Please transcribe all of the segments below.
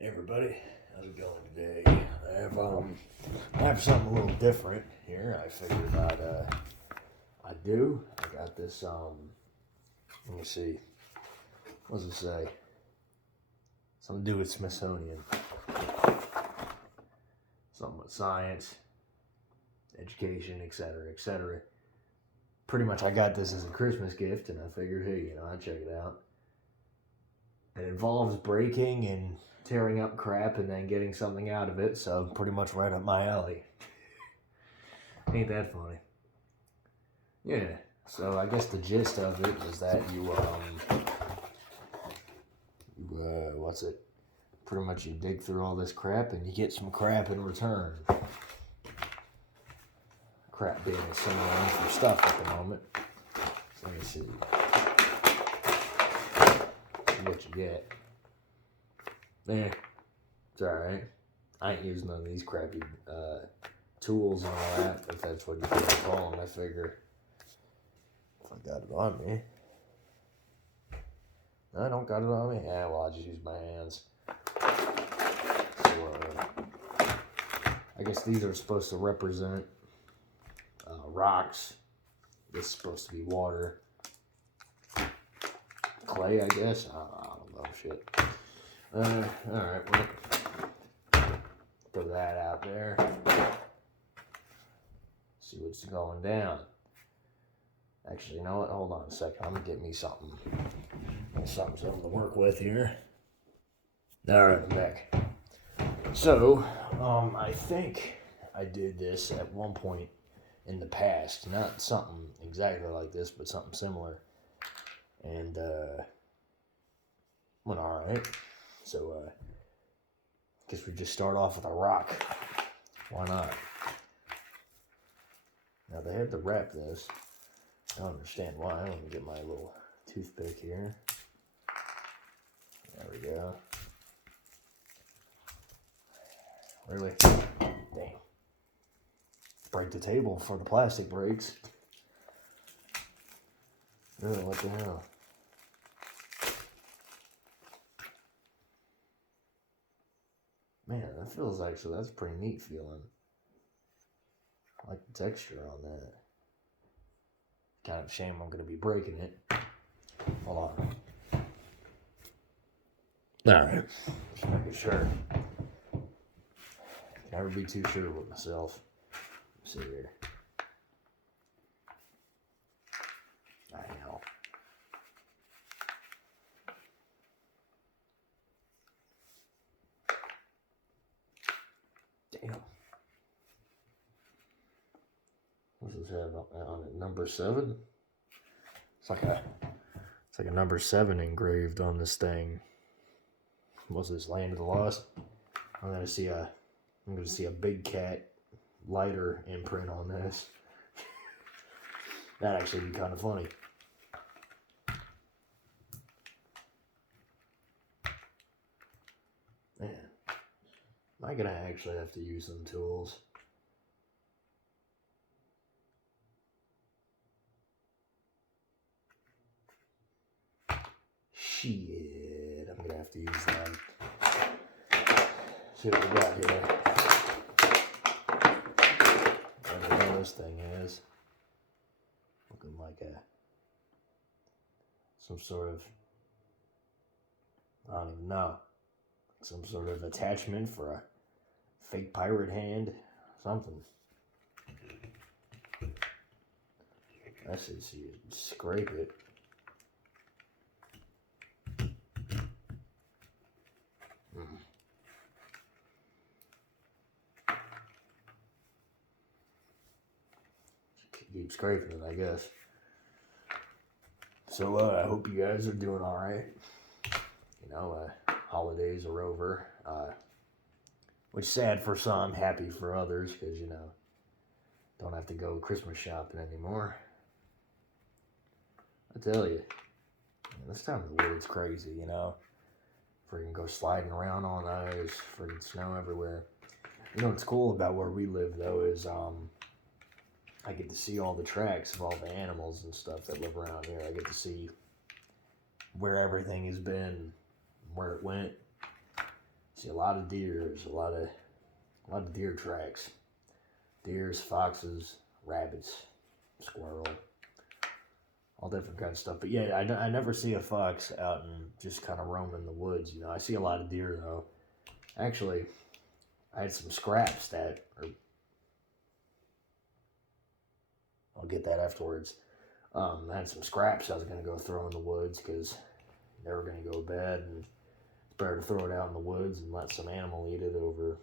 Hey everybody, how's it going today? I have something a little different here. I figured I got this let me see. What does it say? Something to do with Smithsonian. Something with science, education, etc., etc. Pretty much I got this as a Christmas gift and I figured, hey, I'd check it out. It involves breaking and tearing up crap and then getting something out of it, so pretty much right up my alley. Ain't that funny? Yeah, so I guess the gist of it is that pretty much you dig through all this crap and you get some crap in return. Crap being a similar for stuff at the moment. So let me see what you get. It's alright. I ain't using none of these crappy tools and all that, if that's what you call them. I figure if I got it on me. No, I don't got it on me. Yeah, well, I'll just use my hands. So, I guess these are supposed to represent rocks. This is supposed to be water. Clay, I guess. I don't know, shit. Alright, well, throw that out there. See what's going down. Actually, you know what? Hold on a second. I'm gonna get me something to work with here. Alright, I'm back. So, I think I did this at one point in the past. Not something exactly like this, but something similar. And, went alright. So, guess we just start off with a rock. Why not? Now, they had to wrap this. I don't understand why. Let me get my little toothpick here. There we go. Really? Damn. Break the table before the plastic breaks. Oh, what the hell? Man, that feels actually, that's a pretty neat feeling. I like the texture on that. Kind of a shame I'm going to be breaking it. Hold on. Alright. Just making sure. Never be too sure with myself. Let's see here. I know. Damn. What does this have on it? Number 7? It's like a number 7 engraved on this thing. What's this? Land of the Lost? I'm gonna see a big cat lighter imprint on this. That'd actually be kind of funny. Man, am I gonna actually have to use some tools? Shit, I'm gonna have to use them. See what we got here. Whatever this thing is. Looking like some sort of, I don't even know. Some sort of attachment for a fake pirate hand. Something. I see, so you scrape it. Keep scraping it, I guess. So, I hope you guys are doing alright. Holidays are over. Which is sad for some, happy for others, because, don't have to go Christmas shopping anymore. I tell you, this time of the year it's crazy, Freaking go sliding around on ice, freaking snow everywhere. What's cool about where we live, though, is, I get to see all the tracks of all the animals and stuff that live around here. I get to see where everything has been, where it went. See a lot of deer. There's a lot of deer tracks. Deers, foxes, rabbits, squirrel, all different kinds of stuff. But yeah, I never see a fox out and just kind of roaming the woods. You know, I see a lot of deer though. Actually, I had some scraps I'll get that afterwards. I had some scraps I was going to go throw in the woods because they were going to go bad, and it's better to throw it out in the woods and let some animal eat it over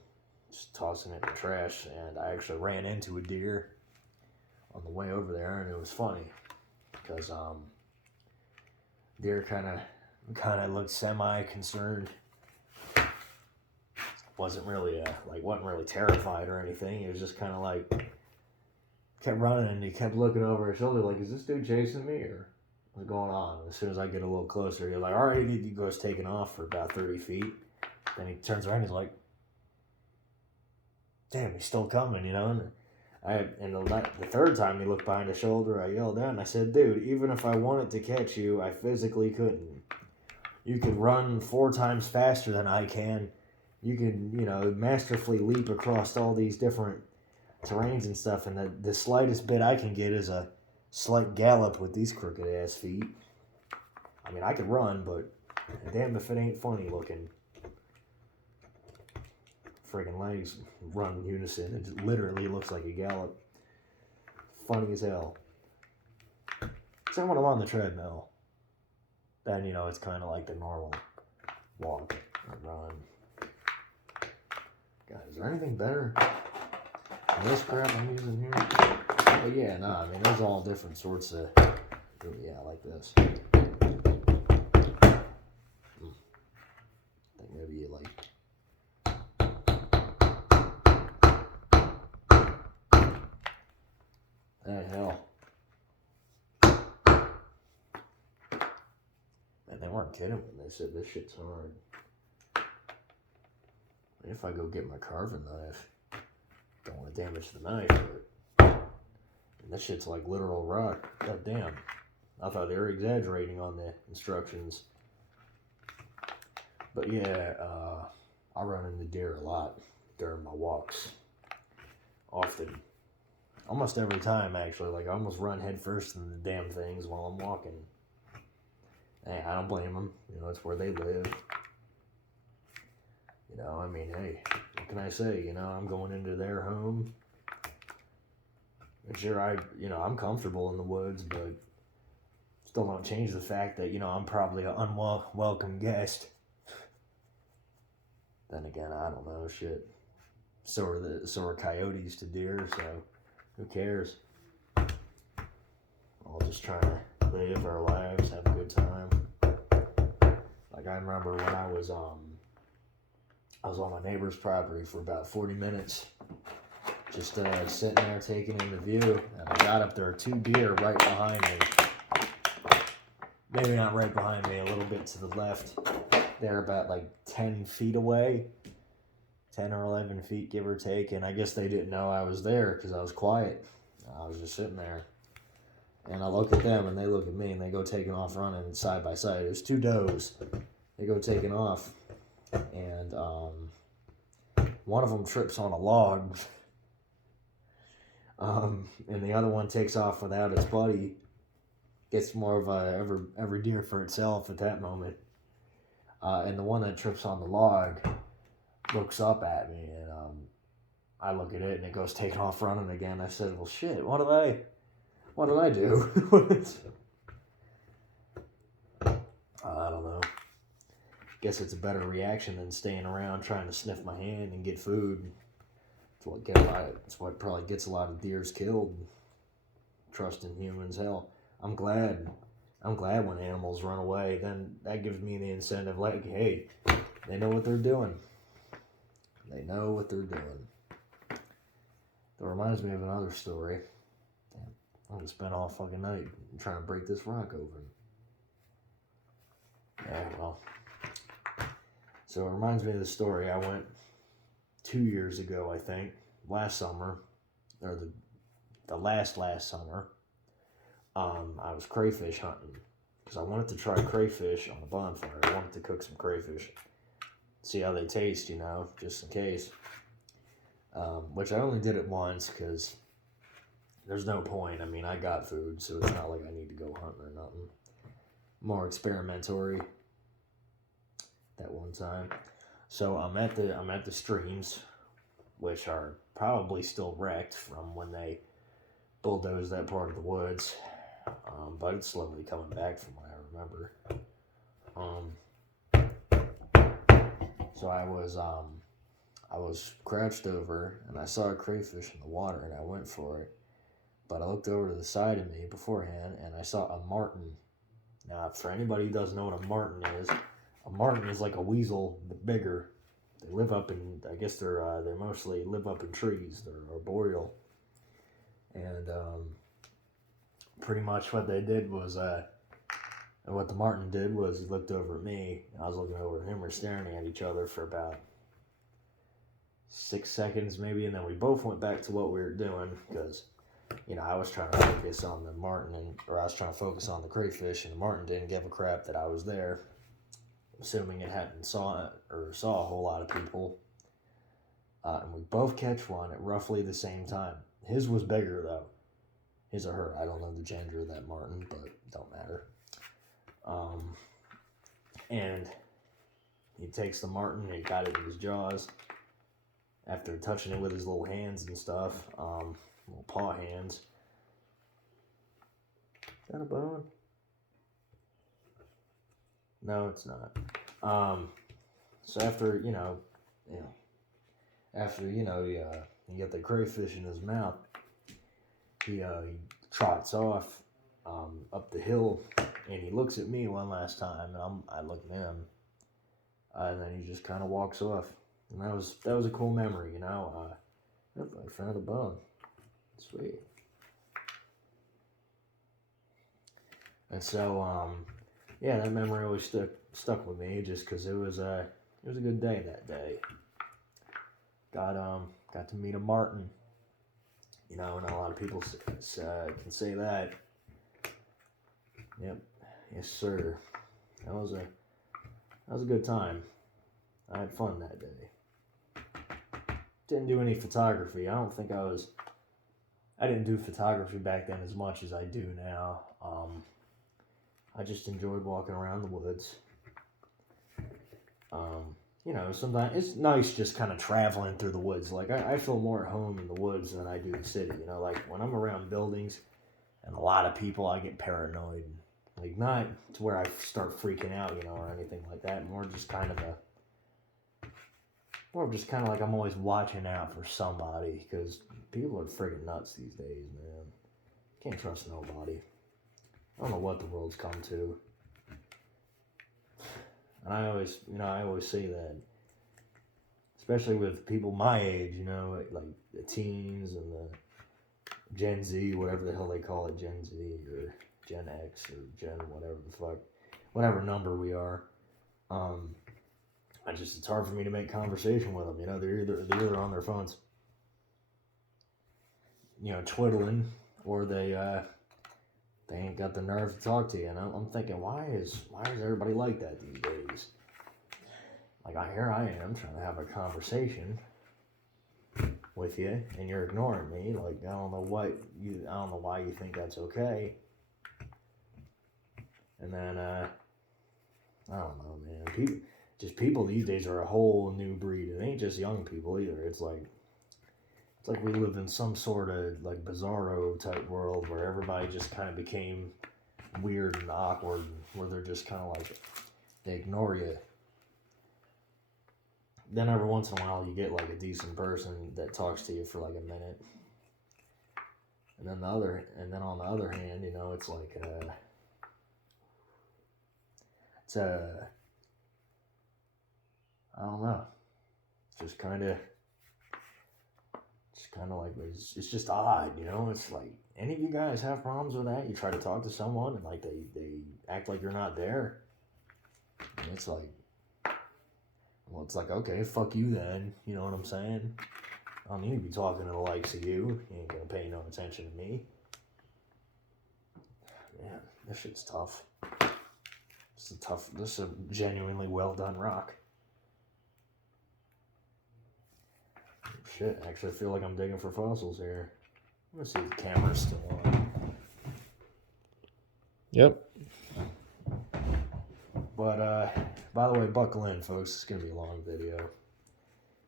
just tossing it in the trash. And I actually ran into a deer on the way over there, and it was funny because deer kind of looked semi-concerned. Wasn't really terrified or anything. It was just kind of like kept running, and he kept looking over his shoulder like, is this dude chasing me or what's going on? And as soon as I get a little closer, he's like, all right, he goes taking off for about 30 feet. Then he turns around, he's like, damn, he's still coming, you know? And the third time he looked behind his shoulder, I yelled out and I said, dude, even if I wanted to catch you, I physically couldn't. You could run 4 times faster than I can. You can, you know, masterfully leap across all these different terrains and stuff, and the slightest bit I can get is a slight gallop with these crooked ass feet. I mean, I could run, but damn if it ain't funny looking. Friggin' legs run in unison. It literally looks like a gallop. Funny as hell. So when I'm on the treadmill, then, you know, it's kind of like the normal walk or run. God, is there anything better than this crap I'm using here? But yeah, no, I mean, there's all different sorts of, yeah, like this. I think maybe you like, hell. And they weren't kidding when they said this shit's hard. If I go get my carving knife, don't want to damage the knife, but this shit's like literal rock. God damn. I thought they were exaggerating on the instructions. But yeah, I run into deer a lot during my walks. Often. Almost every time, actually. Like, I almost run headfirst into the damn things while I'm walking. Hey, I don't blame them. You know, it's where they live. You know, I mean, hey, what can I say? You know, I'm going into their home. And sure, I'm comfortable in the woods, but still don't change the fact that, you know, I'm probably an unwelcome guest. Then again, I don't know, shit. So are coyotes to deer, so who cares? All just trying to live our lives, have a good time. Like, I remember when I was on my neighbor's property for about 40 minutes, just sitting there taking in the view, and I got up there, 2 deer right behind me. Maybe not right behind me, a little bit to the left. They're about like 10 feet away, 10 or 11 feet, give or take, and I guess they didn't know I was there because I was quiet. I was just sitting there, and I look at them, and they look at me, and they go taking off running side by side. There's 2 does. They go taking off, and one of them trips on a log, and the other one takes off without its buddy. Gets more of a every deer for itself at that moment. And the one that trips on the log looks up at me, and I look at it, and it goes taking off running again. I said, well, shit, what did I do? I don't know. Guess it's a better reaction than staying around trying to sniff my hand and get food. It's what probably gets a lot of deers killed. Trusting humans, hell. I'm glad when animals run away. Then that gives me the incentive, like, hey, they know what they're doing. They know what they're doing. That reminds me of another story. Damn, I'm gonna spend all fucking night trying to break this rock open. Yeah, well. So it reminds me of the story. I went 2 years ago, I think, last summer, or the last summer. I was crayfish hunting because I wanted to try crayfish on a bonfire. I wanted to cook some crayfish. see how they taste, you know, just in case. Which I only did it once because there's no point. I mean, I got food, so it's not like I need to go hunting or nothing. More experimentatory that one time. So I'm at the streams, which are probably still wrecked from when they bulldozed that part of the woods. But it's slowly coming back from what I remember. So I was crouched over and I saw a crayfish in the water and I went for it. But I looked over to the side of me beforehand and I saw a marten. Now, for anybody who doesn't know what a marten is like a weasel but bigger. They live up in, I guess they mostly live up in trees. They're arboreal. And pretty much what they did was, what the marten did was he looked over at me, and I was looking over at him. We're staring at each other for about 6 seconds maybe, and then we both went back to what we were doing because, you know, I was trying to focus on the marten, or I was trying to focus on the crayfish, and the marten didn't give a crap that I was there, assuming it hadn't saw a whole lot of people. And we both catch one at roughly the same time. His was bigger though. His or her. I don't know the gender of that marten, but it don't matter. And he takes the marten and he got it in his jaws after touching it with his little hands and stuff, little paw hands. Is that a bone? No, it's not. So after, you get the crayfish in his mouth, he trots off up the hill, and he looks at me one last time, and I look at him, and then he just kind of walks off, and that was a cool memory, you know. I found a bone, sweet. And so yeah, that memory always stuck with me just because it was a good day that day. Got to meet a marten, you know, and a lot of people can say that. Yep, yes sir. That was a good time. I had fun that day. Didn't do any photography. I didn't do photography back then as much as I do now. I just enjoyed walking around the woods. You know, sometimes it's nice just kind of traveling through the woods. Like, I feel more at home in the woods than I do the city. You know, like, when I'm around buildings and a lot of people, I get paranoid. Like, not to where I start freaking out, you know, or anything like that. More just kind of like I'm always watching out for somebody, because people are freaking nuts these days, man. Can't trust nobody. I don't know what the world's come to. And I always say that, especially with people my age, you know, like the teens and the Gen Z, whatever the hell they call it, Gen Z or Gen X or Gen whatever the fuck, whatever number we are. It's hard for me to make conversation with them. You know, they're either on their phones, you know, twiddling, or they ain't got the nerve to talk to you. And I'm thinking, why is everybody like that these days? Like, here I am trying to have a conversation with you, and you're ignoring me. Like, I don't know why you think that's okay. And then I don't know, man. People these days are a whole new breed. It ain't just young people either. It's like we live in some sort of like bizarro type world where everybody just kind of became weird and awkward, where they're just kind of like, they ignore you. Then every once in a while you get like a decent person that talks to you for like a minute. And then on the other hand, you know, it's like I don't know. It's just kind of like, it's just odd, you know? It's like, any of you guys have problems with that? You try to talk to someone and like they act like you're not there. And it's like, well, it's like, okay, fuck you then. You know what I'm saying? I don't need to be talking to the likes of you. You ain't gonna pay no attention to me. Man, this shit's tough. This is a genuinely well done rock. shit, actually I feel like I'm digging for fossils here. I'm gonna see if the camera's still on. Yep. But, by the way, buckle in, folks. It's gonna be a long video.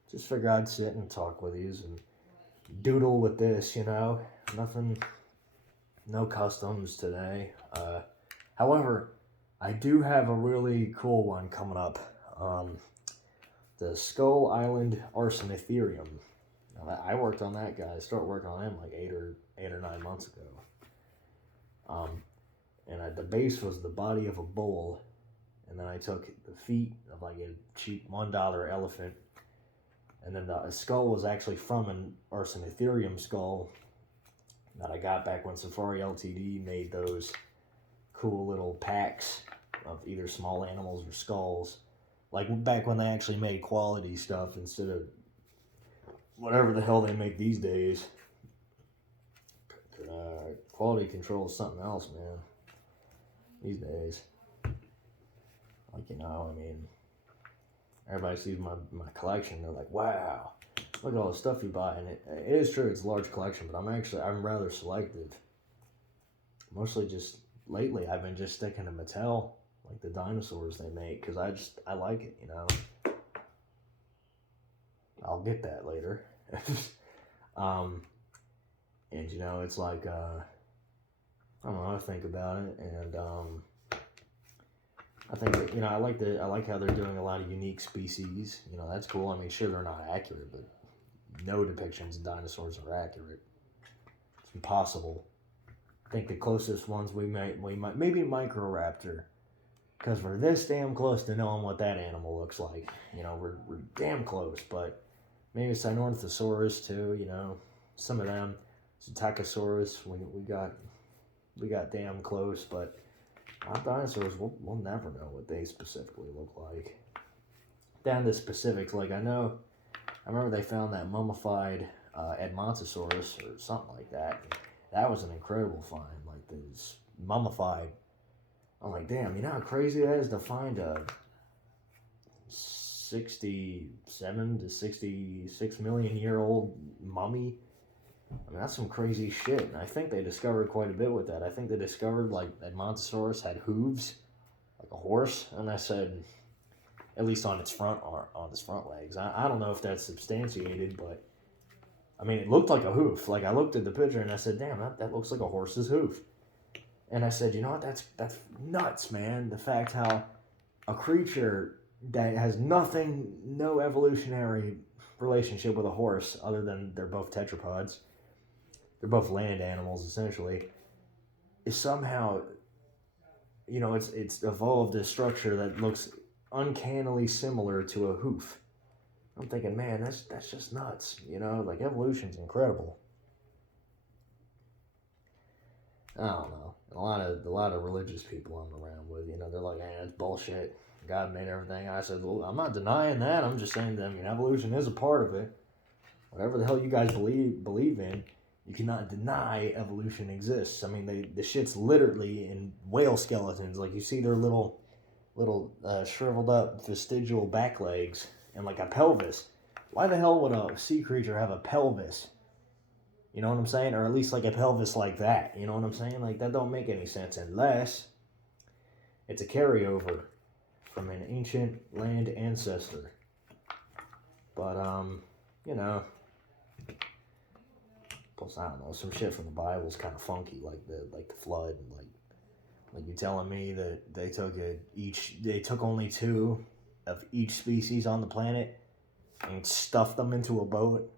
Just figure I'd sit and talk with you and doodle with this, you know? Nothing, no customs today. However, I do have a really cool one coming up. The Skull Island Arsenitherium. Now, I worked on that guy. I started working on him like 8 or 9 months ago. And the base was the body of a bull, and then I took the feet of like a cheap $1 elephant, and then the skull was actually from an Arsenitherium skull that I got back when Safari Ltd made those cool little packs of either small animals or skulls. Like back when they actually made quality stuff instead of whatever the hell they make these days. Quality control is something else, man. These days. Like, you know, I mean, everybody sees my collection, they're like, wow, look at all the stuff you buy. And it is true, it's a large collection, but I'm rather selective. Mostly just, lately, I've been just sticking to Mattel, like the dinosaurs they make, because I like it, you know. I'll get that later. And, you know, it's like, I don't know, I think about it, and, I think that, you know, I like how they're doing a lot of unique species. You know, that's cool. I mean, sure, they're not accurate, but no depictions of dinosaurs are accurate. It's impossible. I think the closest ones we might maybe Microraptor, because we're this damn close to knowing what that animal looks like. You know, we're damn close, but maybe Sinornithosaurus too. You know, some of them, Psittacosaurus. We got damn close, but our dinosaurs, we'll never know what they specifically look like. Down to specifics, like I remember they found that mummified Edmontosaurus or something like that. That was an incredible find, like this mummified. I'm like, damn, you know how crazy that is to find a 67 to 66 million year old mummy? I mean, that's some crazy shit, and I think they discovered quite a bit with that. I think they discovered, like, Edmontosaurus had hooves, like a horse, and I said, at least on its front legs. I don't know if that's substantiated, but, I mean, it looked like a hoof. Like, I looked at the picture, and I said, damn, that looks like a horse's hoof. And I said, you know what, that's nuts, man. The fact how a creature that has no evolutionary relationship with a horse, other than they're both tetrapods, they're both land animals essentially, is somehow, you know, it's evolved a structure that looks uncannily similar to a hoof. I'm thinking, man, that's just nuts, you know, like evolution's incredible. I don't know. A lot of religious people I'm around with, you know, they're like, it's bullshit. God made everything. I said, well, I'm not denying that. I'm just saying that, I mean, evolution is a part of it. Whatever the hell you guys believe in, you cannot deny evolution exists. I mean, the shit's literally in whale skeletons. Like, you see their little shriveled up vestigial back legs and like a pelvis. Why the hell would a sea creature have a pelvis? You know what I'm saying? Or at least like a pelvis like that. You know what I'm saying? Like, that don't make any sense unless it's a carryover from an ancient land ancestor. But, you know, plus, I don't know, some shit from the Bible's kind of funky, like the flood, and like you telling me that they took only 2 of each species on the planet and stuffed them into a boat.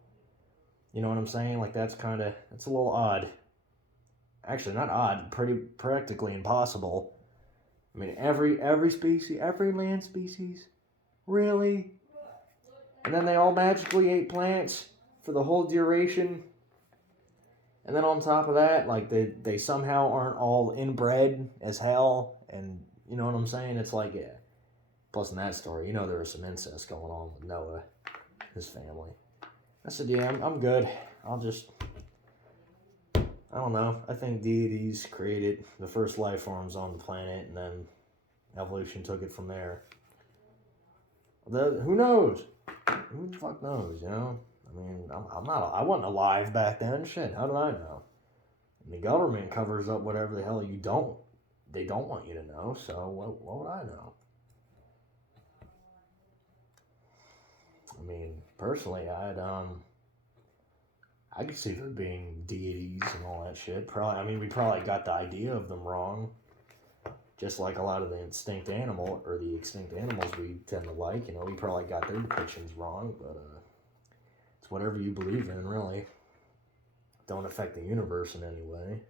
You know what I'm saying? Like, that's a little odd. Actually, not odd, pretty practically impossible. I mean, every species, every land species, really? And then they all magically ate plants for the whole duration. And then on top of that, like, they somehow aren't all inbred as hell. And you know what I'm saying? It's like, yeah. Plus in that story, you know, there was some incest going on with Noah, his family. I said, yeah, I'm good. I don't know. I think deities created the first life forms on the planet, and then evolution took it from there. Who knows? Who the fuck knows, you know? I mean, I wasn't alive back then. Shit, how did I know? And the government covers up whatever the hell they don't want you to know, so what would I know? I mean, personally, I could see there being deities and all that shit. Probably, I mean, we probably got the idea of them wrong, just like a lot of the extinct animals we tend to like. You know, we probably got their depictions wrong, but it's whatever you believe in, really. Don't affect the universe in any way.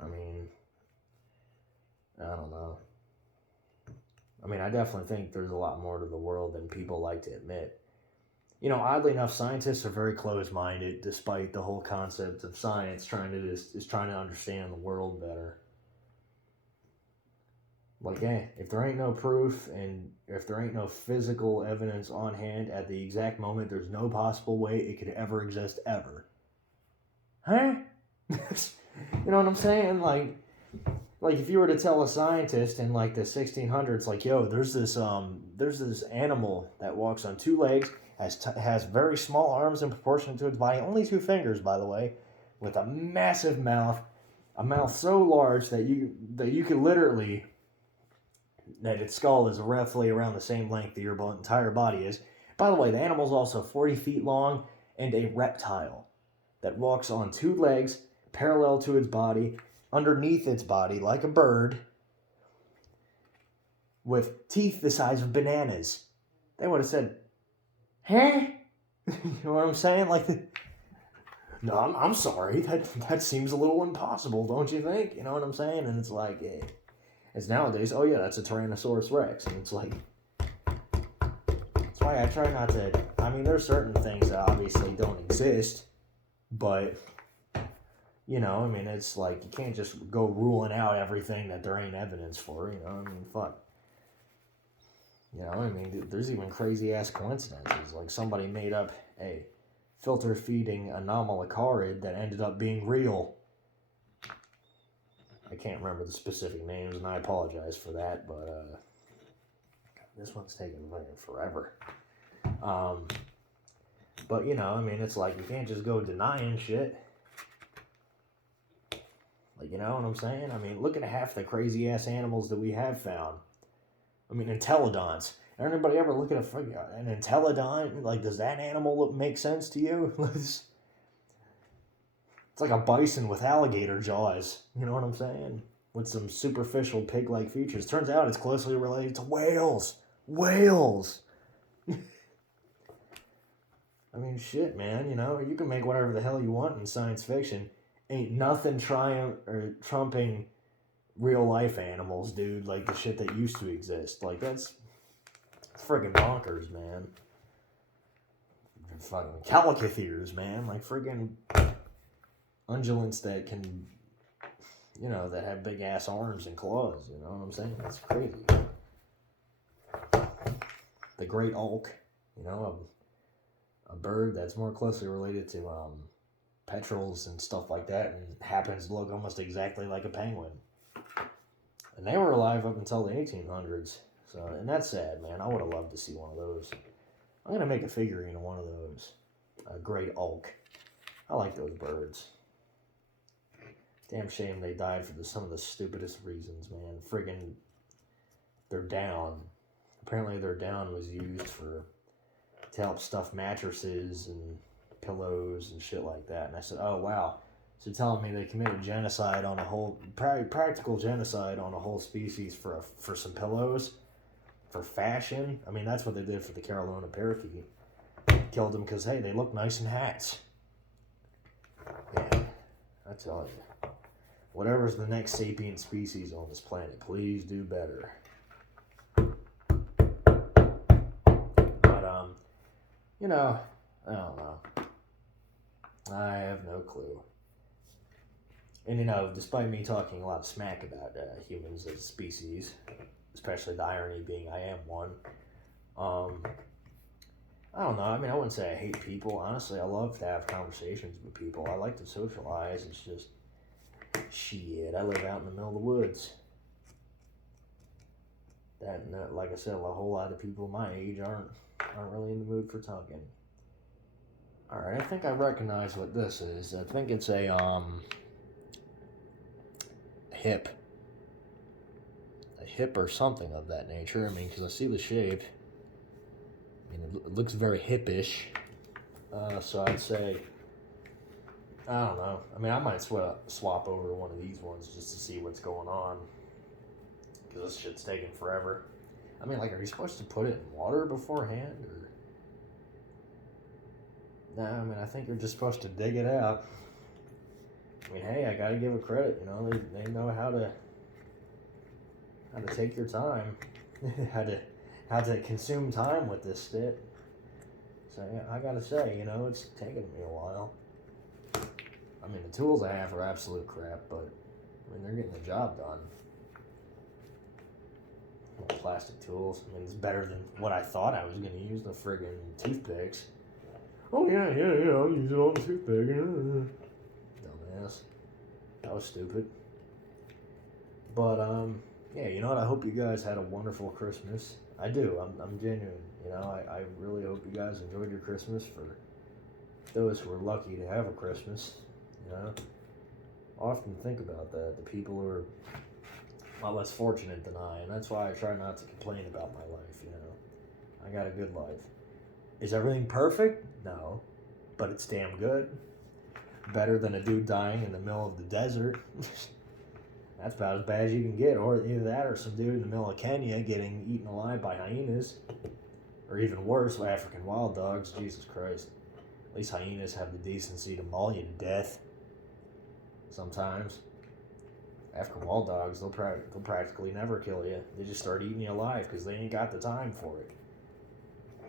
I mean, I don't know. I mean, I definitely think there's a lot more to the world than people like to admit. You know, oddly enough, scientists are very closed-minded, despite the whole concept of science trying to understand the world better. Like, if there ain't no proof and if there ain't no physical evidence on hand at the exact moment, there's no possible way it could ever exist ever. Huh? You know what I'm saying? Like if you were to tell a scientist in like the 1600s, like, yo, there's this animal that walks on two legs, has very small arms in proportion to its body, only 2 fingers, by the way, with a massive mouth, a mouth so large that you could literally, that its skull is roughly around the same length that your entire body is. By the way, the animal's also 40 feet long and a reptile that walks on 2 legs parallel to its body, underneath its body like a bird, with teeth the size of bananas. They would have said, huh? You know what I'm saying? Like, no, I'm sorry. That seems a little impossible, don't you think? You know what I'm saying? And it's like, it's nowadays, oh yeah, that's a Tyrannosaurus Rex. And it's like, that's why I try not to, I mean, there's certain things that obviously don't exist, but, you know, I mean, it's like, you can't just go ruling out everything that there ain't evidence for, you know, I mean, fuck. You know, I mean, there's even crazy-ass coincidences, like somebody made up a filter-feeding anomalocarid that ended up being real. I can't remember the specific names, and I apologize for that, but, this one's taking forever. But, you know, I mean, it's like, you can't just go denying shit. Like, you know what I'm saying? I mean, look at half the crazy-ass animals that we have found. I mean, entelodons. Anybody ever look at an entelodon? Like, does that animal make sense to you? It's like a bison with alligator jaws. You know what I'm saying? With some superficial pig-like features. Turns out it's closely related to whales. Whales! I mean, shit, man. You know, you can make whatever the hell you want in science fiction. Ain't nothing trumping real-life animals, dude. Like the shit that used to exist. Like, that's friggin' bonkers, man. Fucking calicotheres, man. Like friggin' ungulates that can, you know, that have big ass arms and claws. You know what I'm saying? That's crazy. The great auk, you know, a bird that's more closely related to petrels and stuff like that, and happens to look almost exactly like a penguin. And they were alive up until the 1800s. So, and that's sad, man. I would have loved to see one of those. I'm going to make a figurine of one of those. A great auk. I like those birds. Damn shame they died for some of the stupidest reasons, man. Friggin' their down. Apparently their down was used to help stuff mattresses and pillows and shit like that. And I said, oh, wow. So telling me they committed genocide on a whole, practical genocide on a whole species for some pillows, for fashion. I mean, that's what they did for the Carolina parakeet. Killed them because, hey, they look nice in hats. Man, I tell you. Whatever's the next sapient species on this planet, please do better. But, you know, I don't know. I have no clue. And, you know, despite me talking a lot of smack about humans as a species, especially the irony being I am one, I don't know. I mean, I wouldn't say I hate people. Honestly, I love to have conversations with people. I like to socialize. It's just, shit, I live out in the middle of the woods. that, like I said, a whole lot of people my age aren't really in the mood for tucking. All right, I think I recognize what this is. I think it's a hip or something of that nature. I mean, because I see the shape. I mean, it looks very hippish. So I'd say, I don't know. I mean, I might swap over to one of these ones just to see what's going on. Because this shit's taking forever. I mean, like, are you supposed to put it in water beforehand? Or... No, I mean, I think you're just supposed to dig it out. I mean, hey, I gotta give it credit. You know, they know how to take your time, how to consume time with this shit. So yeah, I gotta say, you know, it's taken me a while. I mean, the tools I have are absolute crap, but I mean, they're getting the job done. Plastic tools. I mean, it's better than what I thought I was gonna use. The friggin' toothpicks. Oh yeah, I'll use it on the toothpick. Dumbass. That was stupid. But yeah, you know what? I hope you guys had a wonderful Christmas. I do. I'm genuine. You know, I really hope you guys enjoyed your Christmas. For those who are lucky to have a Christmas, you know, I often think about that. The people who are a lot less fortunate than I, and that's why I try not to complain about my life. You know, I got a good life. Is everything perfect? No, but it's damn good. Better than a dude dying in the middle of the desert. That's about as bad as you can get. Or either that or some dude in the middle of Kenya getting eaten alive by hyenas. Or even worse, African wild dogs. Jesus Christ. At least hyenas have the decency to maul you to death. Sometimes. African wild dogs, they'll practically never kill you. They just start eating you alive because they ain't got the time for it.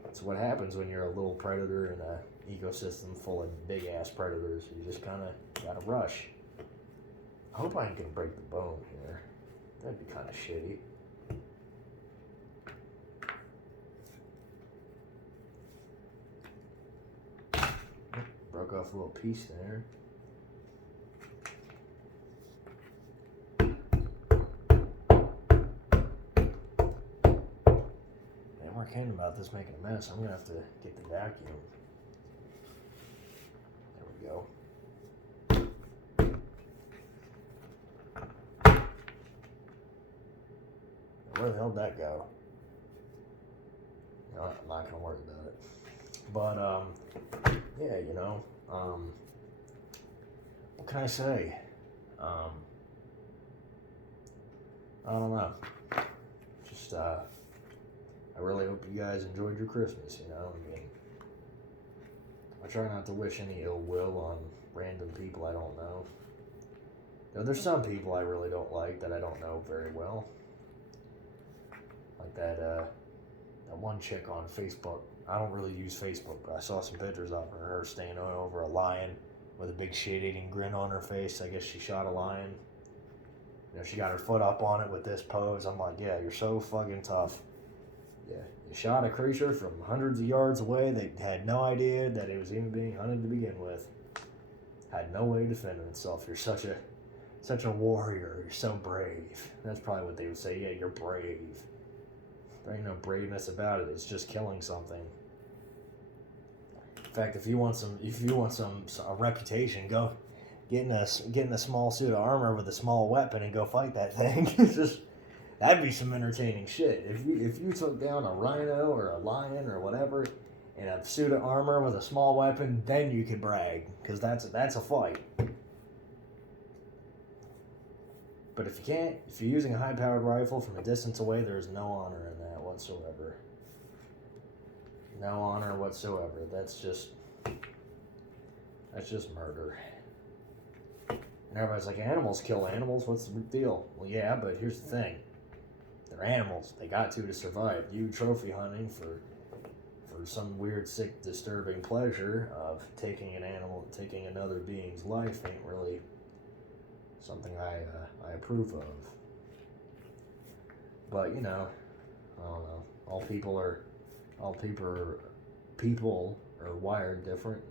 That's what happens when you're a little predator in an ecosystem full of big-ass predators. You just kind of gotta rush. I hope I ain't gonna break the bone here. That'd be kind of shitty. Broke off a little piece there. Man, we're kidding about this making a mess. I'm gonna have to get the vacuum. There we go. Where the hell did that go? No, I'm not gonna worry about it. But yeah, you know, what can I say? I don't know. Just I really hope you guys enjoyed your Christmas. You know, I mean, I try not to wish any ill will on random people I don't know. You know, there's some people I really don't like that I don't know very well. Like that one chick on Facebook. I don't really use Facebook, but I saw some pictures of her standing over a lion with a big shit-eating grin on her face. I guess she shot a lion. You know, she got her foot up on it with this pose. I'm like, yeah, you're so fucking tough. Yeah, you shot a creature from hundreds of yards away that had no idea that it was even being hunted to begin with. Had no way to defend itself. You're such a warrior. You're so brave. That's probably what they would say. Yeah, you're brave. There ain't no braveness about it. It's just killing something. In fact, if you want a reputation, go get in a small suit of armor with a small weapon and go fight that thing. That'd be some entertaining shit. If you took down a rhino or a lion or whatever in a suit of armor with a small weapon, then you could brag, because that's a fight. But if you can't, if you're using a high-powered rifle from a distance away, there's no honor in that whatsoever. No honor whatsoever. That's just murder. And everybody's like, animals kill animals. What's the big deal? Well, yeah, but here's the thing. They're animals. They got to survive. You trophy hunting for some weird, sick, disturbing pleasure of taking another being's life ain't really something I approve of. But, you know, I don't know. All people are wired different,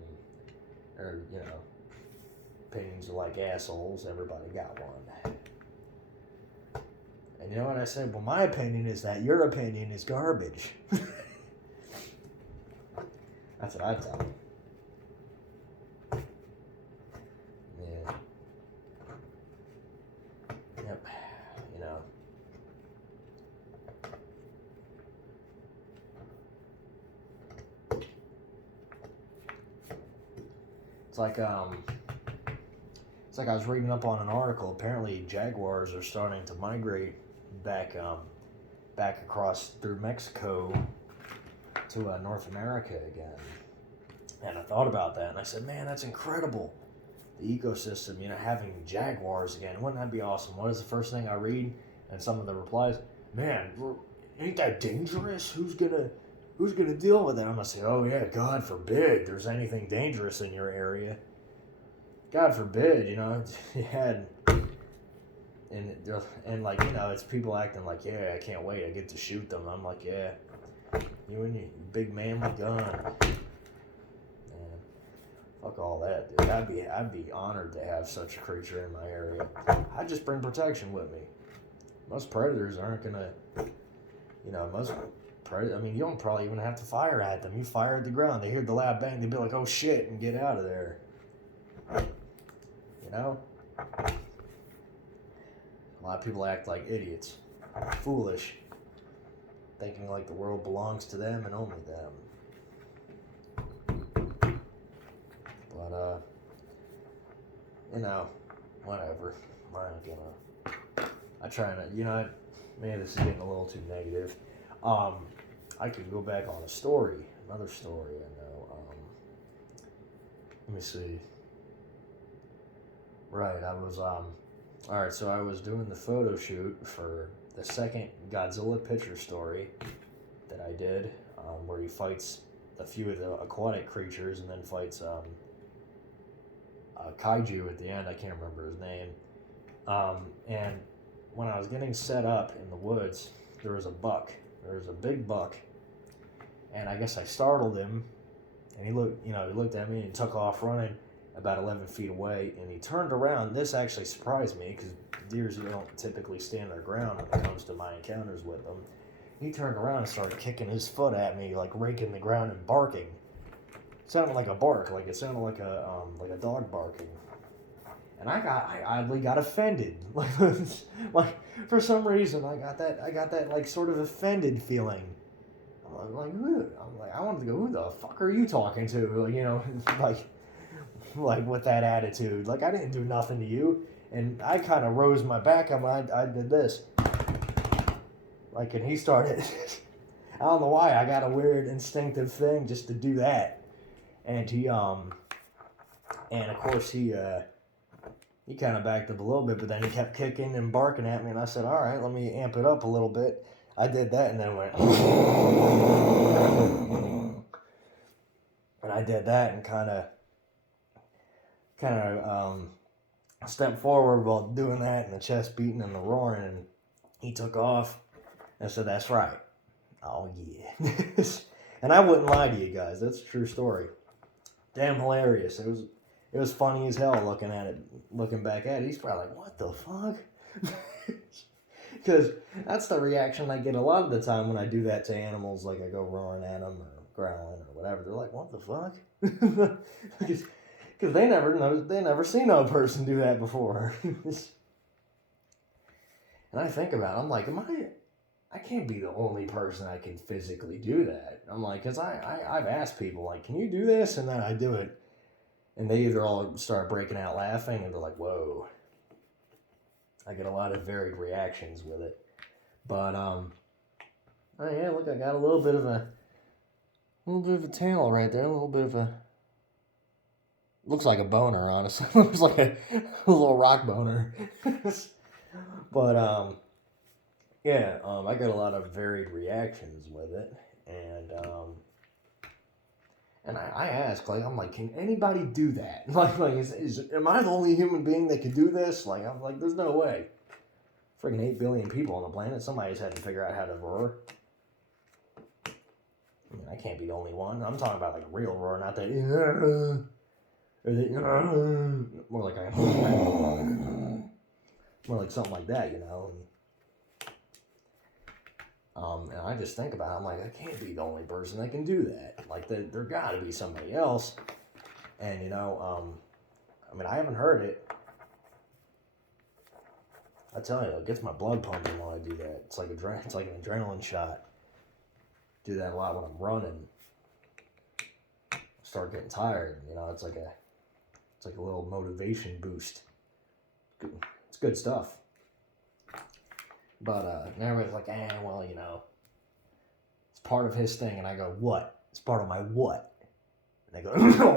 or, you know, opinions are like assholes. Everybody got one. And you know what I said? Well, my opinion is that your opinion is garbage. That's what I tell them. Yeah. Yep. You know. It's like I was reading up on an article. Apparently, jaguars are starting to migrate back across through Mexico to North America again. And I thought about that, and I said, man, that's incredible. The ecosystem, having jaguars again. Wouldn't that be awesome? What is the first thing I read? And some of the replies, man, ain't that dangerous? Who's gonna deal with that? I'm gonna say, oh yeah, God forbid there's anything dangerous in your area. God forbid, you had, and like, it's people acting like, yeah, I can't wait, I get to shoot them. I'm like, yeah, you and your big man with gun. Man, fuck all that, dude. I'd be honored to have such a creature in my area. I'd just bring protection with me. Most predators aren't gonna, most predators, you don't probably even have to fire at them. You fire at the ground, they hear the loud bang, they'd be like, oh shit, and get out of there. A lot of people act like idiots, foolish, thinking like the world belongs to them and only them. But, whatever. I try not, maybe this is getting a little too negative. I could go back on another story I know. Let me see. Right, I was, alright, so I was doing the photo shoot for the second Godzilla picture story that I did, where he fights a few of the aquatic creatures and then fights, a kaiju at the end. I can't remember his name. And when I was getting set up in the woods, there was a buck. There was a big buck. And I guess I startled him, and he looked at me and he took off running about 11 feet away, and he turned around. This actually surprised me, because deers don't typically stand their ground when it comes to my encounters with them. He turned around and started kicking his foot at me, like raking the ground and barking. It sounded like a bark, like it sounded like a dog barking. And I oddly got offended. Like for some reason I got that like sort of offended feeling. I'm like, I wanted to go, who the fuck are you talking to? Like with that attitude. Like, I didn't do nothing to you. And I kind of rose my back up and I did this. Like, and he started, I don't know why, I got a weird instinctive thing just to do that. And and of course he kind of backed up a little bit, but then he kept kicking and barking at me, and I said, all right, let me amp it up a little bit. I did that and then went, and I did that and kind of stepped forward while doing that, and the chest beating and the roaring, and he took off. And I said, that's right. Oh yeah. And I wouldn't lie to you guys, that's a true story. Damn hilarious. It was funny as hell looking back at it. He's probably like, what the fuck? Because that's the reaction I get a lot of the time when I do that to animals. Like, I go roaring at them or growling or whatever. They're like, what the fuck? Because they never seen no person do that before. And I think about it, I'm like, I can't be the only person that can physically do that. I'm like, because I've asked people, like, can you do this? And then I do it. And they either all start breaking out laughing, and they're like, whoa. I get a lot of varied reactions with it. But, oh yeah, look, I got a little bit of a tail right there, a little bit of a, looks like a boner, honestly. Looks like a little rock boner. But, yeah, I got a lot of varied reactions with it, and I ask, like, I'm like, can anybody do that? Like, am I the only human being that could do this? Like, I'm like, there's no way. Freaking 8 billion people on the planet. Somebody's had to figure out how to roar. I mean, I can't be the only one. I'm talking about, like, real roar, not that, more like something like that, And I just think about it, I'm like, I can't be the only person that can do that. Like, there got to be somebody else. And, you know, I mean, I haven't heard it. I tell you, it gets my blood pumping when I do that. It's like an adrenaline shot. Do that a lot when I'm running. Start getting tired, you know, it's like a little motivation boost. It's good stuff. But everybody's like, well, you know, it's part of his thing. And I go, what? It's part of my what? And they go,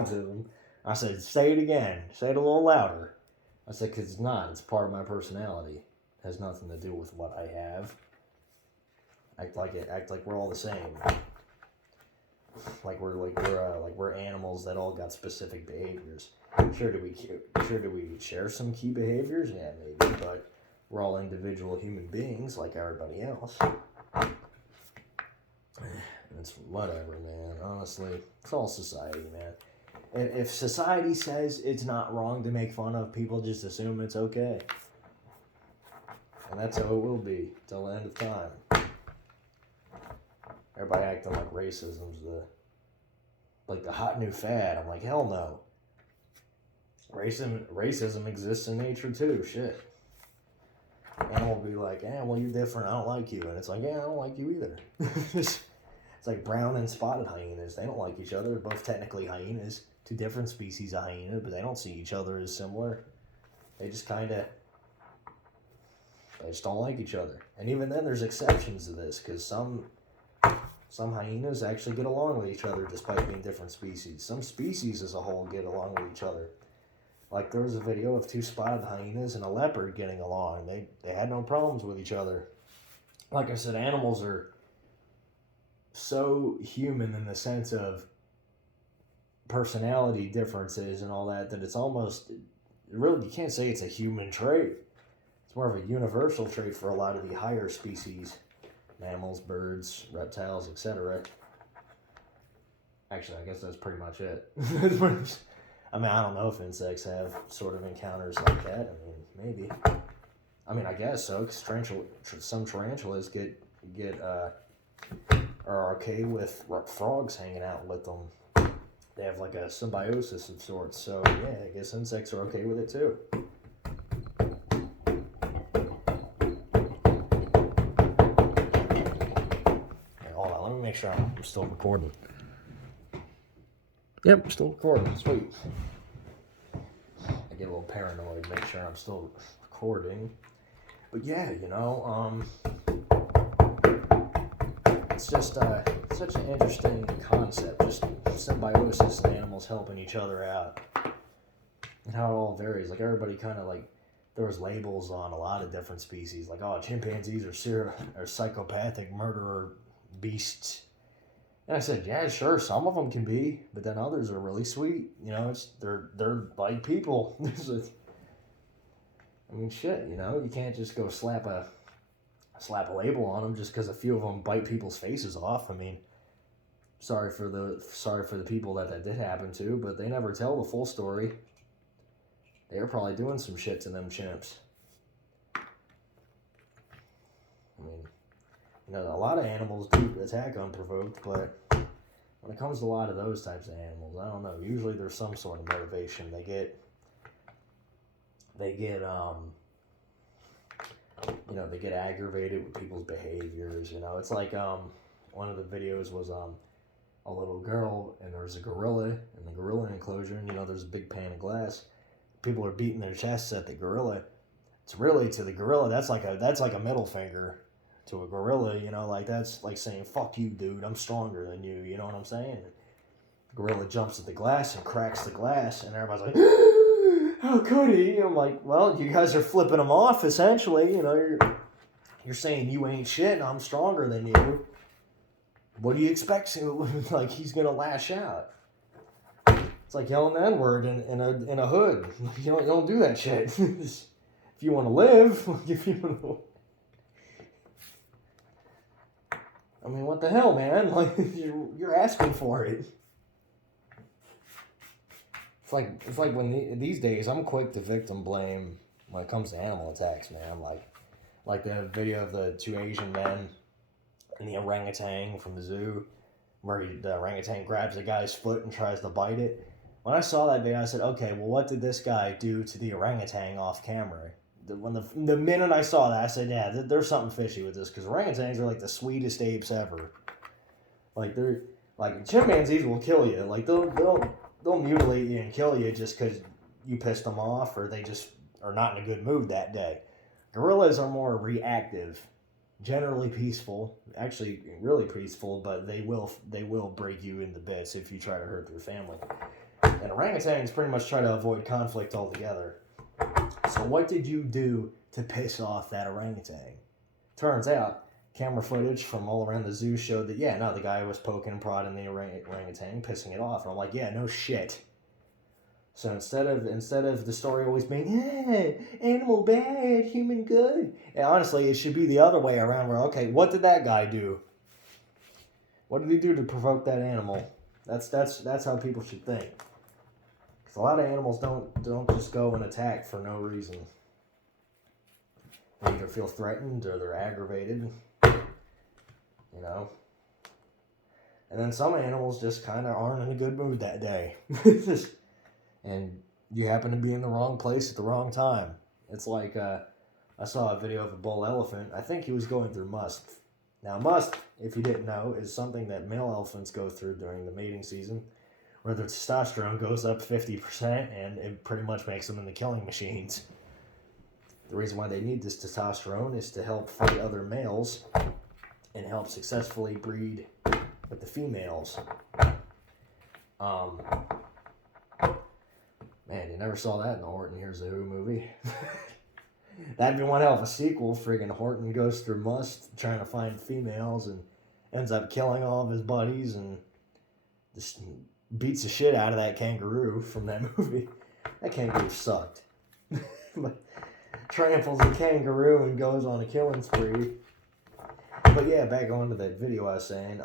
to them. I said, say it again. Say it a little louder. I said, because it's not. It's part of my personality. It has nothing to do with what I have. Act like we're all the same. Like we're animals that all got specific behaviors. Sure, do we share some key behaviors? Yeah, maybe, but we're all individual human beings like everybody else. It's whatever, man. Honestly, it's all society, man. If society says it's not wrong to make fun of people, just assume it's okay. And that's how it will be till the end of time. Everybody acting like racism's the hot new fad. I'm like, hell no. Racism exists in nature too. Shit. Animal will be like, well, you're different. I don't like you. And it's like, yeah, I don't like you either. It's like brown and spotted hyenas. They don't like each other. They're both technically hyenas. Two different species of hyena, but they don't see each other as similar. They just don't like each other. And even then, there's exceptions to this, because some hyenas actually get along with each other despite being different species. Some species as a whole get along with each other. Like, there was a video of two spotted hyenas and a leopard getting along. They had no problems with each other. Like I said, animals are so human in the sense of personality differences and all that it's almost, really, you can't say it's a human trait. It's more of a universal trait for a lot of the higher species. Mammals, birds, reptiles, etc. Actually, I guess that's pretty much it. I mean, I don't know if insects have sort of encounters like that. I mean, maybe. I mean, I guess so, because some tarantulas are okay with frogs hanging out with them. They have like a symbiosis of sorts. So, yeah, I guess insects are okay with it too. Hold on, let me make sure I'm still recording. Yep, I'm still recording. Sweet. I get a little paranoid, make sure I'm still recording. But yeah, you know, it's just such an interesting concept, just symbiosis and animals helping each other out. And how it all varies. Like, everybody kind of like, there was labels on a lot of different species. Like, oh, chimpanzees are psychopathic murderer beasts. And I said, yeah, sure, some of them can be, but then others are really sweet. You know, they're like people. I mean, shit, you know, you can't just go slap a label on them just because a few of them bite people's faces off. I mean, sorry for the people that did happen to, but they never tell the full story. They were probably doing some shit to them chimps. I mean, you know, a lot of animals do attack unprovoked, but when it comes to a lot of those types of animals, I don't know. Usually there's some sort of motivation. They get aggravated with people's behaviors. You know, it's like one of the videos was a little girl, and there's a gorilla in the gorilla enclosure, and you know, there's a big pane of glass. People are beating their chests at the gorilla. It's really, to the gorilla, that's like a middle finger to a gorilla, you know, like that's like saying, fuck you, dude, I'm stronger than you, you know what I'm saying? The gorilla jumps at the glass and cracks the glass, and everybody's like, how could he? I'm like, well, you guys are flipping him off, essentially, you know, you're saying you ain't shit and I'm stronger than you. What do you expect? Like, he's gonna lash out. It's like yelling the N-word in a hood. You don't do that shit. If you want to live, I mean, what the hell, man? Like, you're asking for it. It's like when these days I'm quick to victim blame when it comes to animal attacks, man. Like the video of the two Asian men in the orangutan from the zoo, where the orangutan grabs the guy's foot and tries to bite it. When I saw that video, I said, okay, well, what did this guy do to the orangutan off camera? The minute I saw that, I said, yeah, there's something fishy with this, because orangutans are like the sweetest apes ever. Like, they're like, chimpanzees will kill you. Like, they'll mutilate you and kill you just because you pissed them off, or they just are not in a good mood that day. Gorillas are more reactive, generally peaceful, actually really peaceful, but they will break you into bits if you try to hurt their family. And orangutans pretty much try to avoid conflict altogether. So what did you do to piss off that orangutan? Turns out, camera footage from all around the zoo showed that, yeah, no, the guy was poking and prodding the orangutan, pissing it off. And I'm like, yeah, no shit. So instead of the story always being, hey, animal bad, human good. And honestly, it should be the other way around where, okay, what did that guy do? What did he do to provoke that animal? That's how people should think. Because a lot of animals don't just go and attack for no reason. They either feel threatened or they're aggravated. You know? And then some animals just kind of aren't in a good mood that day. And you happen to be in the wrong place at the wrong time. It's like, I saw a video of a bull elephant. I think he was going through must. Now, must, if you didn't know, is something that male elephants go through during the mating season, where their testosterone goes up 50%, and it pretty much makes them into killing machines. The reason why they need this testosterone is to help fight other males and help successfully breed with the females. Man, you never saw that in the Horton Hears a Who movie. That'd be one hell of a sequel. Friggin' Horton goes through must trying to find females and ends up killing all of his buddies and just beats the shit out of that kangaroo from that movie. That kangaroo sucked. Tramples the kangaroo and goes on a killing spree. But yeah, back on to that video I was saying.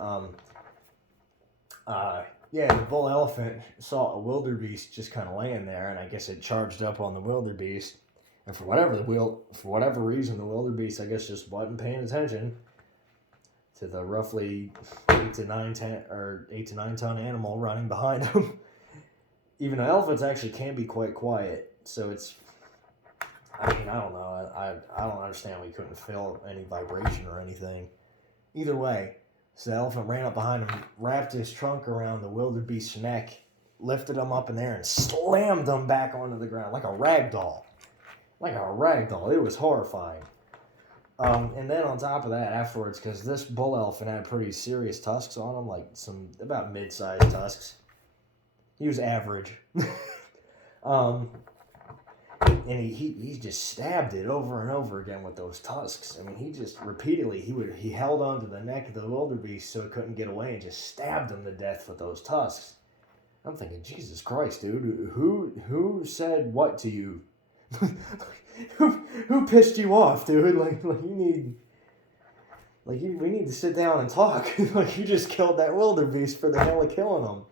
Yeah, the bull elephant saw a wildebeest just kind of laying there, and I guess it charged up on the wildebeest. And for whatever reason, the wildebeest, I guess, just wasn't paying attention to the roughly 8 to 9 ton animal running behind him. Even though elephants actually can be quite quiet, so it's, I mean, I don't know. I don't understand why you couldn't feel any vibration or anything. Either way, so the elephant ran up behind him, wrapped his trunk around the wildebeest's neck, lifted him up in there, and slammed him back onto the ground like a rag doll. Like a rag doll. It was horrifying. And then on top of that, afterwards, because this bull elephant had pretty serious tusks on him, like some about mid-sized tusks. He was average. And he just stabbed it over and over again with those tusks. I mean, he just repeatedly, he held onto the neck of the wildebeest so it couldn't get away and just stabbed him to death with those tusks. I'm thinking, Jesus Christ, dude, who said what to you? who pissed you off, dude? We need to sit down and talk. Like, you just killed that wildebeest for the hell of killing him.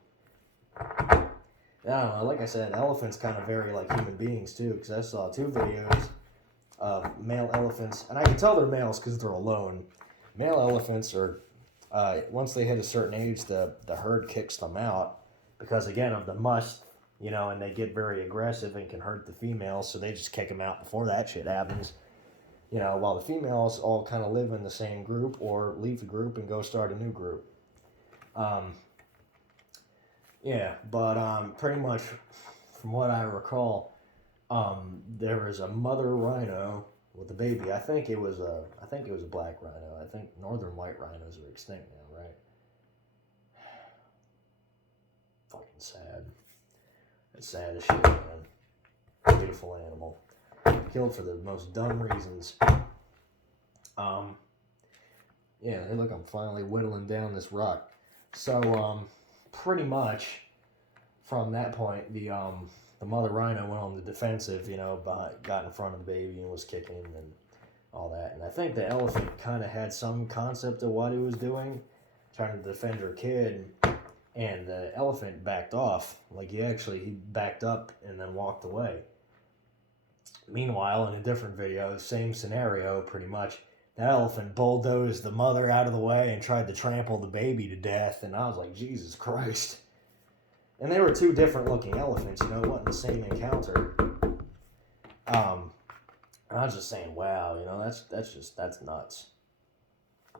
I don't know, like I said, elephants kind of vary like human beings too, because I saw 2 videos of male elephants, and I can tell they're males because they're alone. Male elephants are, once they hit a certain age, the herd kicks them out because, again, of the must, you know, and they get very aggressive and can hurt the females, so they just kick them out before that shit happens. You know, while the females all kind of live in the same group or leave the group and go start a new group. Yeah, but pretty much from what I recall, there was a mother rhino with a baby. I think it was a black rhino. I think northern white rhinos are extinct now, right? Fucking sad. It's sad as shit, man. Beautiful animal. Killed for the most dumb reasons. Yeah, hey, look, I'm finally whittling down this rock. So, pretty much from that point, the mother rhino went on the defensive, you know, got in front of the baby and was kicking and all that. And I think the elephant kind of had some concept of what he was doing, trying to defend her kid, and the elephant backed off. Like, he backed up and then walked away. Meanwhile, in a different video, same scenario pretty much, That elephant bulldozed the mother out of the way and tried to trample the baby to death. And I was like, Jesus Christ. And they were two different looking elephants, you know, it wasn't the same encounter. I was just saying, wow, you know, that's nuts.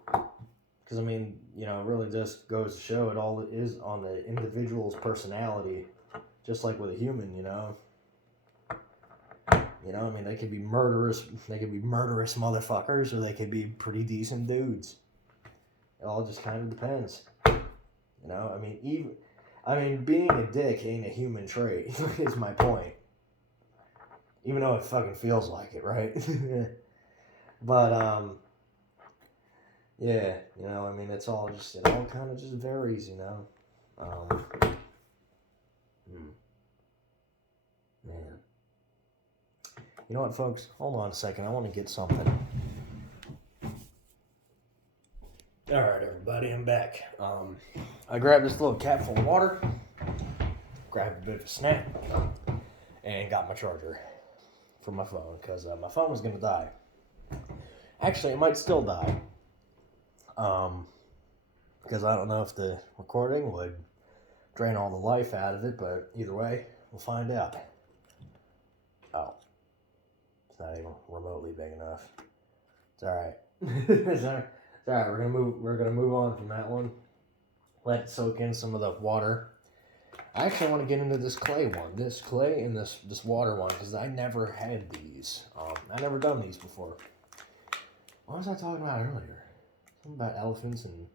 Because, I mean, you know, it really just goes to show it all is on the individual's personality, just like with a human, you know. You know, I mean, they could be murderous motherfuckers, or they could be pretty decent dudes. It all just kind of depends. You know, I mean, being a dick ain't a human trait, is my point. Even though it fucking feels like it, right? But, yeah, you know, I mean, it all kind of just varies, you know. Man. You know what, folks? Hold on a second. I want to get something. All right, everybody, I'm back. I grabbed this little cap full of water, grabbed a bit of a snack, and got my charger for my phone, because my phone was going to die. Actually, it might still die. Because I don't know if the recording would drain all the life out of it, but either way, we'll find out. Oh. It's not even remotely big enough. It's alright. It's alright. We're gonna move on from that one. Let it soak in some of the water. I actually want to get into this clay one. This clay and this water one, because I never had these. I never done these before. What was I talking about earlier? Something about elephants and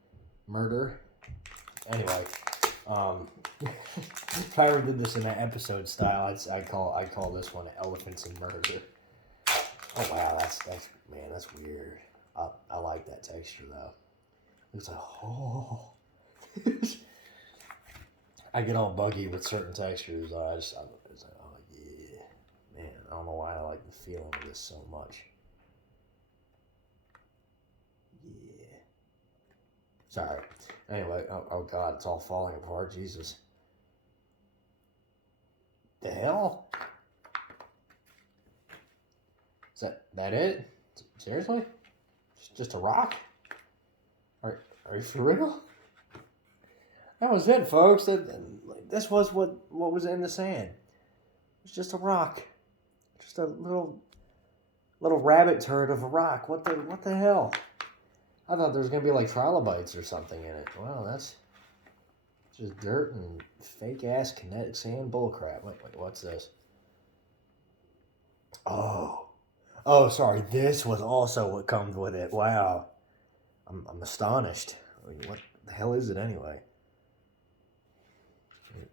murder. Anyway, if I ever did this in an episode style, I'd call this one Elephants and Murder. Oh wow, that's weird. I like that texture though. It's like, oh. I get all buggy with certain textures. It's like, oh yeah, man. I don't know why I like the feeling of this so much. Yeah. Sorry. Anyway, oh god, it's all falling apart. Jesus. The hell? Is that it? Seriously? Just a rock? Are you for real? That was it, folks. This was what was in the sand. It's just a rock. Just a little rabbit turd of a rock. What the hell? I thought there was gonna be like trilobites or something in it. Wow, that's just dirt and fake ass kinetic sand bullcrap. Wait, what's this? Oh, sorry. This was also what comes with it. Wow, I'm astonished. I mean, what the hell is it anyway?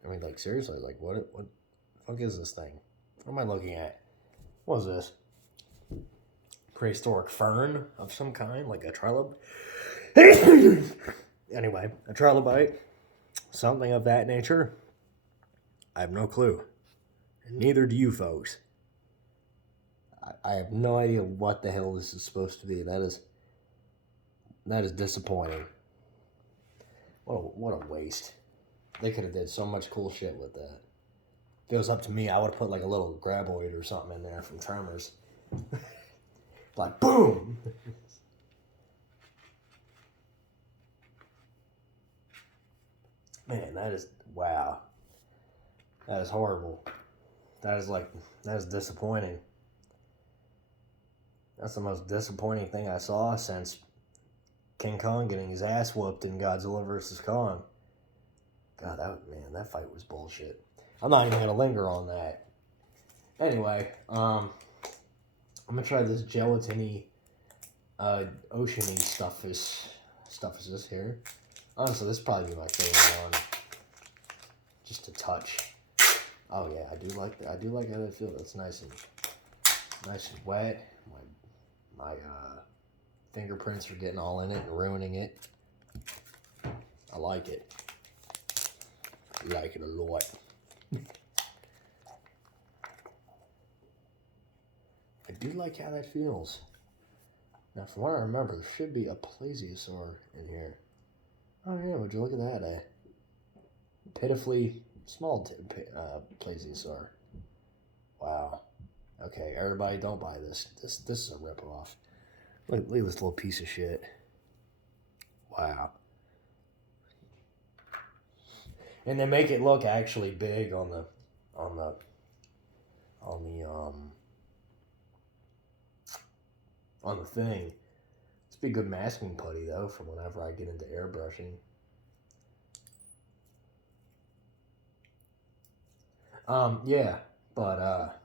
I mean, like seriously, like what the fuck is this thing? What am I looking at? What is this? Prehistoric fern of some kind, like a trilobite. Anyway, a trilobite, something of that nature. I have no clue. And neither do you folks. I have no idea what the hell this is supposed to be. That is disappointing. What a waste. They could have did so much cool shit with that. If it was up to me, I would have put like a little graboid or something in there from Tremors. Like, boom! Man, that is, wow. That is horrible. That is disappointing. That's the most disappointing thing I saw since King Kong getting his ass whooped in Godzilla vs. Kong. God, that fight was bullshit. I'm not even going to linger on that. Anyway, I'm going to try this gelatiny, oceany stuff is this here. Honestly, this probably be my favorite one. Just a touch. Oh yeah, I do like how that feels. It's nice and wet. My fingerprints are getting all in it and ruining it. I like it. I like it a lot. I do like how that feels. Now, from what I remember, there should be a plesiosaur in here. Oh yeah, would you look at that? A pitifully small plesiosaur. Wow. Okay, everybody, don't buy this. This is a ripoff. Look at this little piece of shit. Wow. And they make it look actually big on the thing. It's be good masking putty though for whenever I get into airbrushing. Yeah, but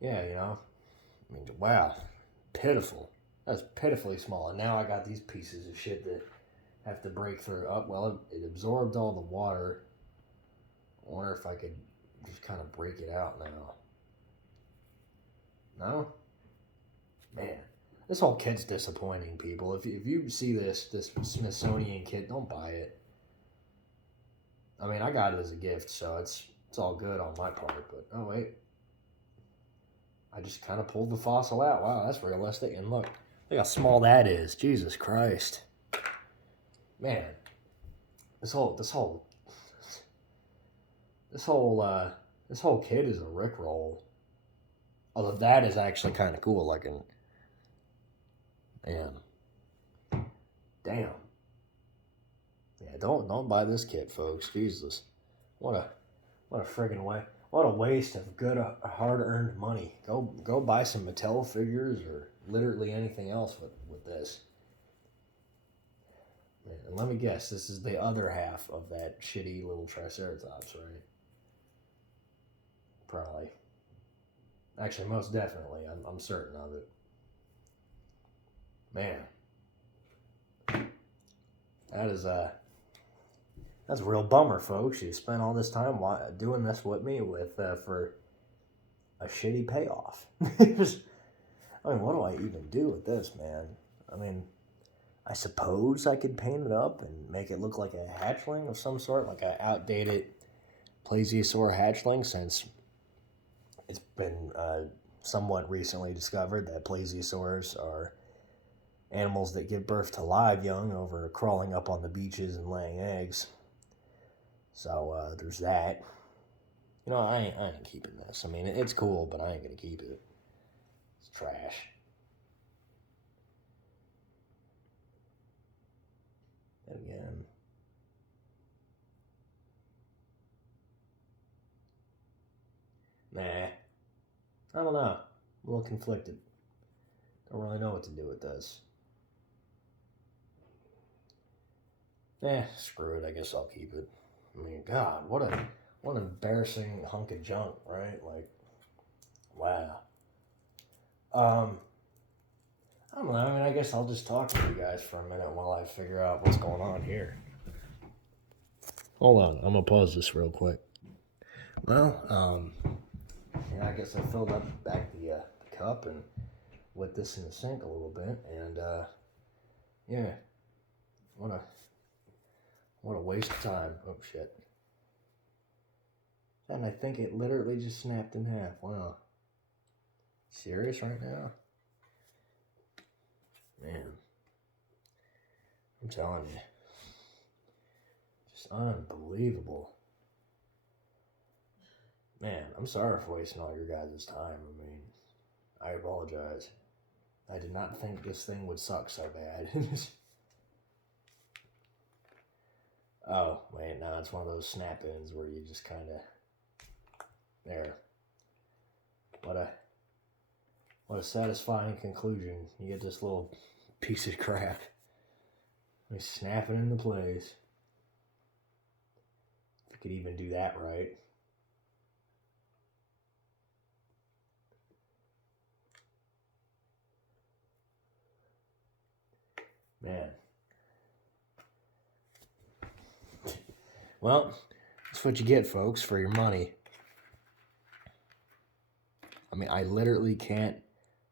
yeah, you know, I mean, wow, pitiful. That's pitifully small. And now I got these pieces of shit that have to break through. Oh, well, it absorbed all the water. I wonder if I could just kind of break it out now. No? Man, this whole kit's disappointing, people. If you see this Smithsonian kit, don't buy it. I mean, I got it as a gift, so it's all good on my part. But oh wait, I just kind of pulled the fossil out. Wow, that's realistic. And look how small that is. Jesus Christ, man, this whole kit is a rickroll. Although that is actually kind of cool. Like man, damn. Yeah, don't buy this kit, folks. Jesus, what a friggin' way. What a waste of good, hard-earned money. Go buy some Mattel figures or literally anything else with this. Man, and let me guess, this is the other half of that shitty little Triceratops, right? Probably. Actually, most definitely. I'm certain of it. Man, that's a real bummer, folks. You spent all this time doing this with me for a shitty payoff. I mean, what do I even do with this, man? I mean, I suppose I could paint it up and make it look like a hatchling of some sort, like an outdated plesiosaur hatchling, since it's been somewhat recently discovered that plesiosaurs are animals that give birth to live young over crawling up on the beaches and laying eggs. So there's that. You know, I ain't keeping this. I mean, it's cool, but I ain't gonna keep it. It's trash. And again, nah. I don't know. I'm a little conflicted. Don't really know what to do with this. Screw it. I guess I'll keep it. I mean, God, what an embarrassing hunk of junk, right? Like, wow. I don't know. I mean, I guess I'll just talk to you guys for a minute while I figure out what's going on here. Hold on. I'm gonna pause this real quick. Well, yeah, I guess I filled up back the cup and let this in the sink a little bit, and yeah, what a waste of time. Oh shit. And I think it literally just snapped in half. Wow. Serious right now? Man. I'm telling you. Just unbelievable. Man, I'm sorry for wasting all your guys' time. I mean, I apologize. I did not think this thing would suck so bad. Oh, wait, no, it's one of those snap-ins where you just kind of... There. What a satisfying conclusion. You get this little piece of crap. We snap it into place. If you could even do that right. Man. Well, that's what you get, folks, for your money. I mean, I literally can't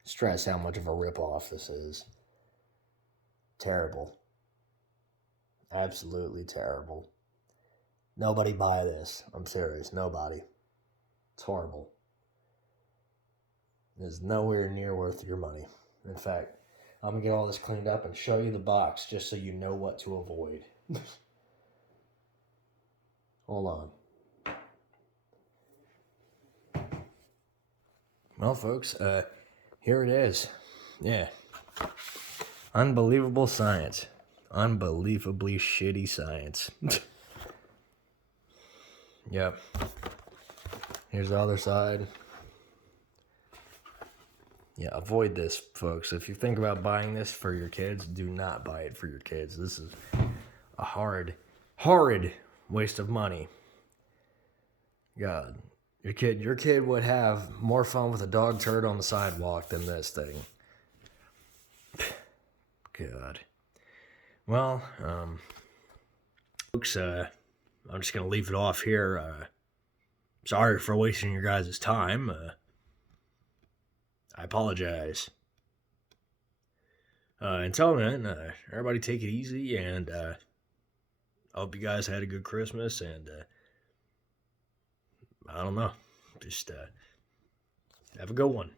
stress how much of a ripoff this is. Terrible. Absolutely terrible. Nobody buy this. I'm serious. Nobody. It's horrible. It's nowhere near worth your money. In fact, I'm going to get all this cleaned up and show you the box just so you know what to avoid. Hold on. Well, folks, here it is. Yeah. Unbelievable science. Unbelievably shitty science. Yep. Here's the other side. Yeah, avoid this, folks. If you think about buying this for your kids, do not buy it for your kids. This is a horrid waste of money. God, your kid would have more fun with a dog turd on the sidewalk than this thing. God. Well, folks, I'm just gonna leave it off here. Sorry for wasting your guys' time. I apologize. Until then, everybody take it easy, and I hope you guys had a good Christmas, and I don't know, just have a good one.